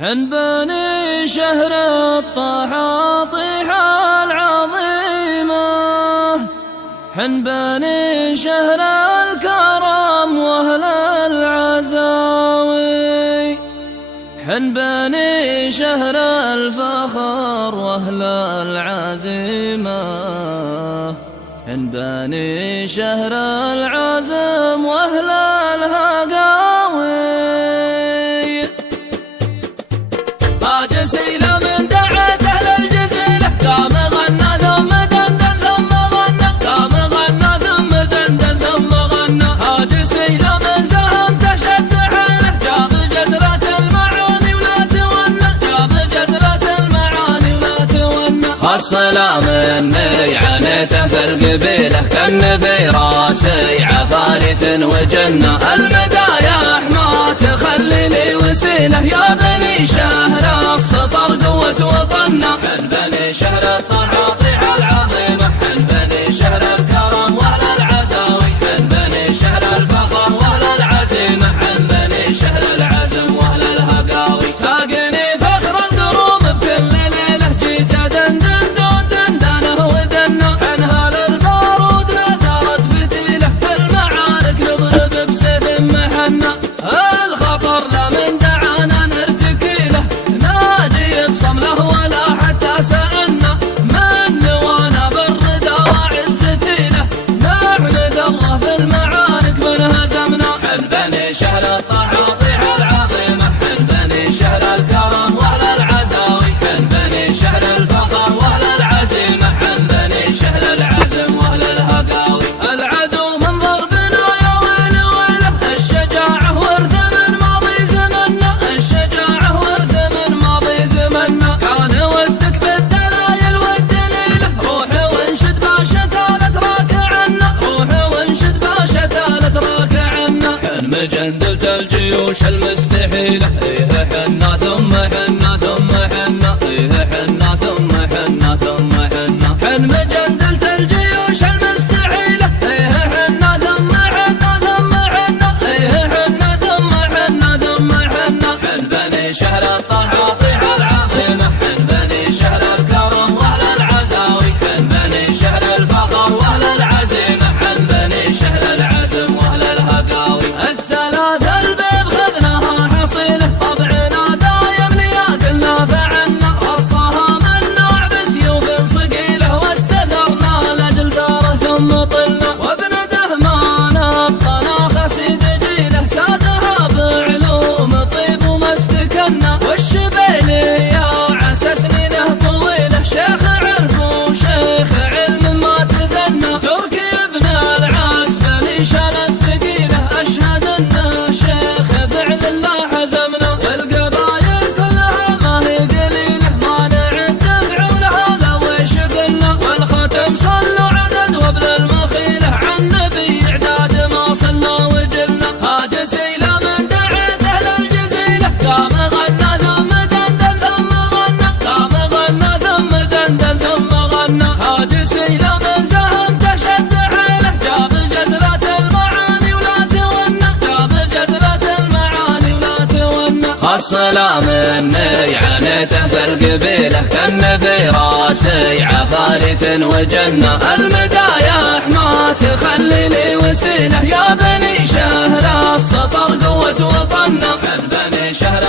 حن بني شهر الطحاطيح العظيمة، حن بني شهر الكرم واهل العزاوي، حن بني شهر الفخر واهل العزيمة، حن بني شهر العزم واهل الهقاوي. جسيلة من دعت أهل الجزيلة، قام غنى ثم دندن ثم غنى، قام غنى ثم دندن ثم غنى. جسيلة من سهم تشد حيله، جاب جزرة المعاني ولا تونى، جاب جزرة المعاني ولا تونى. الصلاة مني عانيته في القبيلة، كان في راسي عفاريت وجنة. المدايح ما تخلي لي وسيلة، يا بني شهر السطر قوة وطننا. حن بني شهر الطحاطيح العظيمة، حن بني شهر الكرم واهل العزاوي، حن بني شهر الفخر واهل العزيمة، حن بني شهر العزم واهل الهقاوي. ساقني فخر الدروم بكل ليلة، جيت دندن دون دندنه ودنا. حنها للبارود لا ثارت فتيلة، في المعارك نضرب بسيف محنة. الخطر لا من دعانا نرتكي له، ناجي بصمله ولا حتى سألنا. من نوانا بالردى وعزتي له، نحمد الله في المعارك من هزمنا. حن بني شهر الطحاطيح العظيمة، حن بني شهر الكرم واهل العزاوي، حن بني شهر الفخر واهل العزيمة، حن بني شهر العزم واهل الهقاوي. العدو من ضربنا يا ويل ويله، الشجاعة ورث من ماضي زمنا، الشجاعة ورث من ماضي زمنا. كان ودك بالدلايل والدليلة، روحي وانشد باشتالة راكع عنا، روحي وانشد باشتالة راكع عنا. حن مجندلة الجيوش المستحيلة، ايه حنا ثم حنا ثم حنا، ايه حنا ثم حنا ثم حنا. حن مجندلة الجيوش المستحيلة، ايه حنا ثم حنا ثم حنا، ايه حنا ثم حنا ثم حنا. حن بني شهر الطحاطيح العظيمة، حن بني شهر الكرم واهل العزاوي، حن بني شهر الفخر واهل العزيمة، حن بني شهر العزم واهل الهقاوي. الثلاثة البيض خذناها حصيلة، طبعنا دايم لياقلنا فعنا. رصاها من نوع بسيوف صقيلة، واستثرنا لاجل داره ثم طلنا. وابن دهمان ابطنا خسيد جيله، سادها بعلوم طيب وما استكنا. والشبيلي يا عسى سنينه طويله، شيخ عرف وشيخ علم ما تثنى. تركي ابن العسبلي شال الثقيله، اشهد انه شيخ فعل لا حزمنا. والقبايل كلها ما هي قليله، ما نعد فعولها لو ايش قلنا. والختم صلوا عدد وابن المخيله، عن نبي اعداد ما صلى وجلنا. جسيلة من دعت اهل الجزيله، قام غنى ثم دندن ثم غنى، قام غنى ثم دندن ثم غنى. جسيلة من سهم تشد حيله، جاب جزرة المعاني ولا تونى، جاب جزرة المعاني ولا تونى. الصلاة مني عانيته في القبيلة، كان في راسي عفاريت وجنة. المدايح ما تخلي لي وسيلة، يا بني شهر السطر قوة وطننا. حن بني شهر